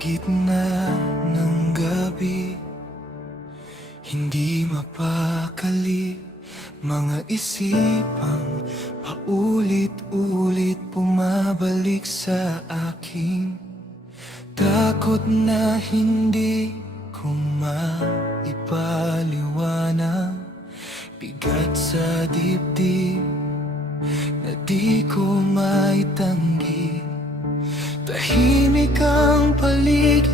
gitna ng gabi, hindi mapakali mga isipang paulit-ulit bumabalik sa akin. Takot na hindi ko maipaliwanag, bigat sa dibdib na di ko maitanggi. Tahimik ang paligid,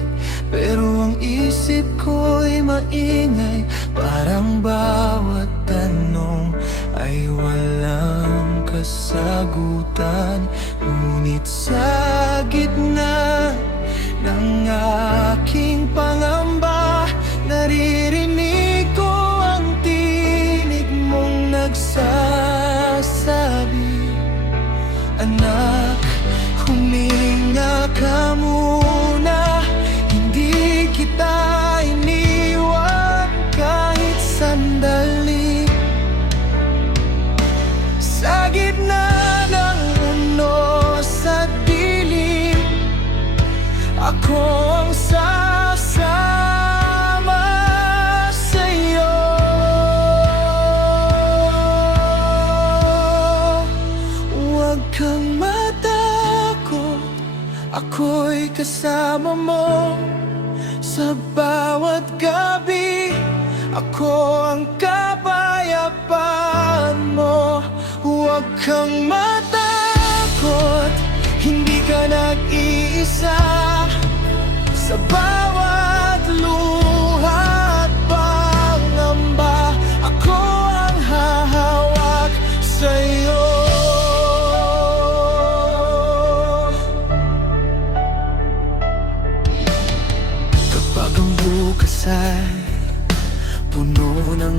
pero ang isip ko'y maingay. Parang bawat tanong ay walang kasagutan. Ngunit sa gitna ng aking pangamba, naririnig ko ang tinig mong nagsasabi, anak, huminga ka muna. Hindi kita iniwan kahit sandali. Sa gitna ng mundo sa dilim, ako ang sasama sa'yo. Huwag kang matakot, ako'y kasama mo. Sa bawat gabi, ako ang kapayapaan mo. Huwag kang matakot, hindi ka nag-iisa. Sa bawat luha at pangamba, ako ang hahawak sa'yo. Kapag ang bukas ay puno ng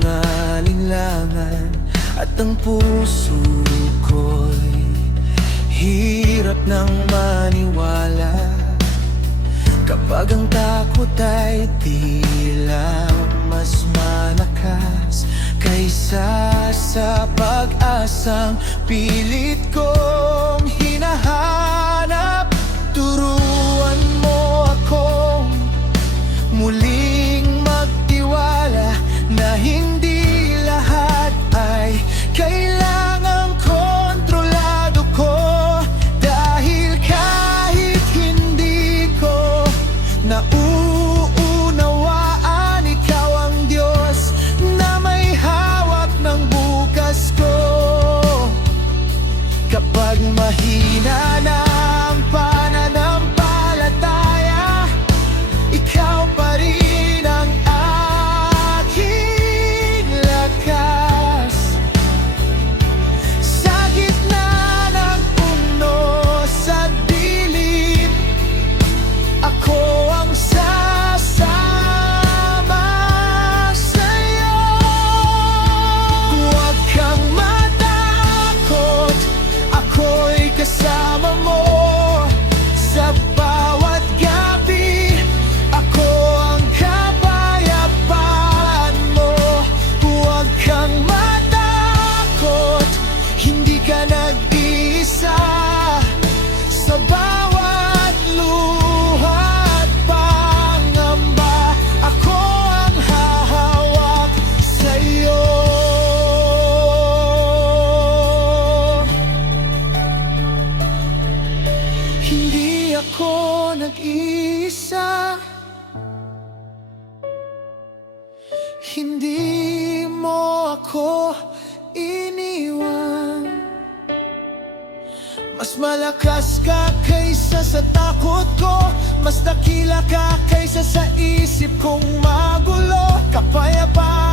alinlangan at ang puso ko'y hirap ng maniwala, kapag ang takot ay tila mas malakas kaysa sa pag-asang pilit kong hinahanap, turuan mo akong muling magtiwala na hindi lahat ay kailangang kontrolado ko. Dahil kahit hindi ko nauunawaan, ikaw ang Diyos na may hawak ng bukas ko. Kapag mahina na ang pananampalataya, ikaw pa rin ang aking lakas. Sa gitna ng puno sa dilim, ako ang sasama sa'yo. Huwag kang matakot, ako'y kasama mo. Sa bawat gabi, ako ang kapayapaan mo. Huwag kang matakot, hindi ka nag-iisa. Sa bawat luha at pangamba, ako ang hahawak sa'yo. Hindi ako nag-iisa, hindi mo ako iniwan. Mas malakas ka kaysa sa takot ko, mas dakila ka kaysa sa isip kong magulo. Kapayapaan